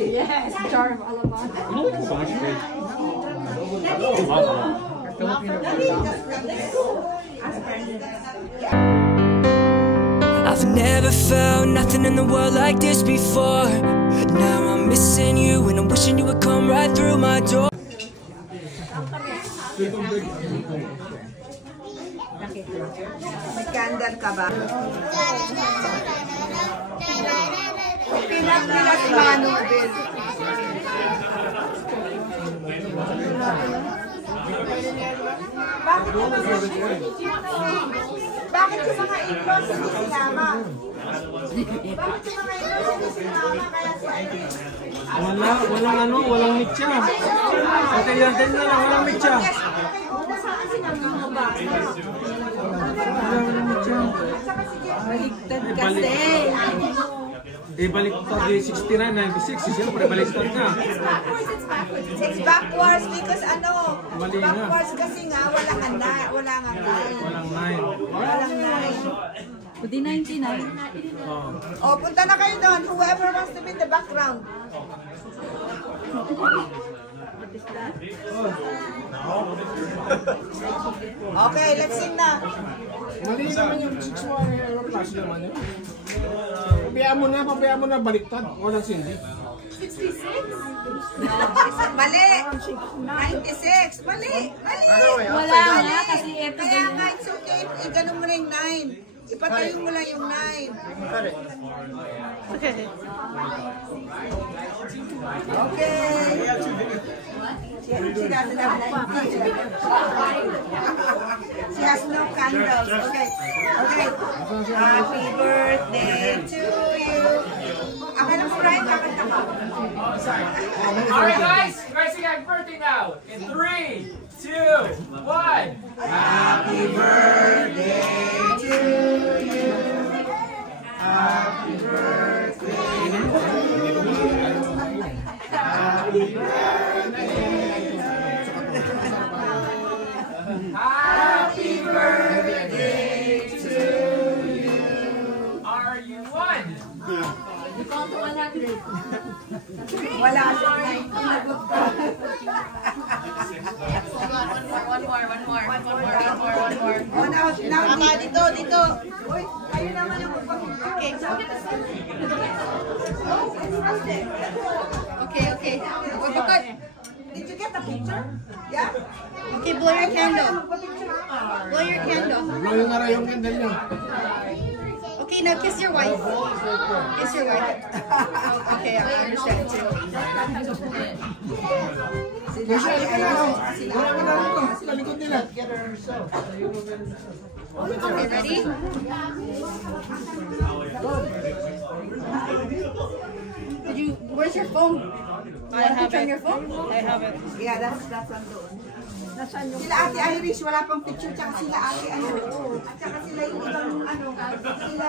Yes, jar of alabaster. I've never felt nothing in the world like this before. Now I'm missing you and I'm wishing you would come right through my door. May candle ka ba? Pinas mano, Bill. Bakit yung mga in-laws hindi sinama? Bakit yung mga in-laws hindi sinama? Kaya si Walang ano, walang mitya. Ate yan din na lang, walang mitya. Saan sinama mo ba? Walang mitya. Baliktad kasi. Baliktad 69, 96. Siyempre, baliktad na. It's backwards because ano, backwards kasi nga walang nine. Walang 9. Walang nine. Pwede 99. Oh, punta na kayo doon. Whoever wants to be in the background. Okay, let's sing na. Mali naman yung 6-1 plus naman yun. Pabayaan mo na baliktad. Walang sindi. 66? Mali! 96! Mali! Wala nga kasi ito Kaya nga, it's okay. Ganun mo na yung 9. Ipatayo mo lang yung 9. Okay. Okay. She doesn't have She has no candles. Okay. Okay. Happy birthday to you. Akala mo, Ryan, kakanta ka. Alright guys, sing happy birthday now. In 3, 2, 1. Happy birthday to you. Happy birthday. Happy birthday. Happy birthday to you. Are you one? We count to 100. Wala siya. One more. Oh, now, dito. Uy, kayo naman yung magpapicture. Okay. Did you get the picture? Yeah? Okay, blow your candle. Magpapicture ka. Blow your candle. Blow yung ara yung candle nyo. Okay, now kiss your wife. Kiss your wife. Okay, I understand too. Sila likod nila. Okay, ready? Where's your phone? I have it on your phone? I have it. Yeah, that's doon. Sila Ate Irish, wala pang picture, tsaka sila Ate ano. At tsaka sila yung ibang ano, sila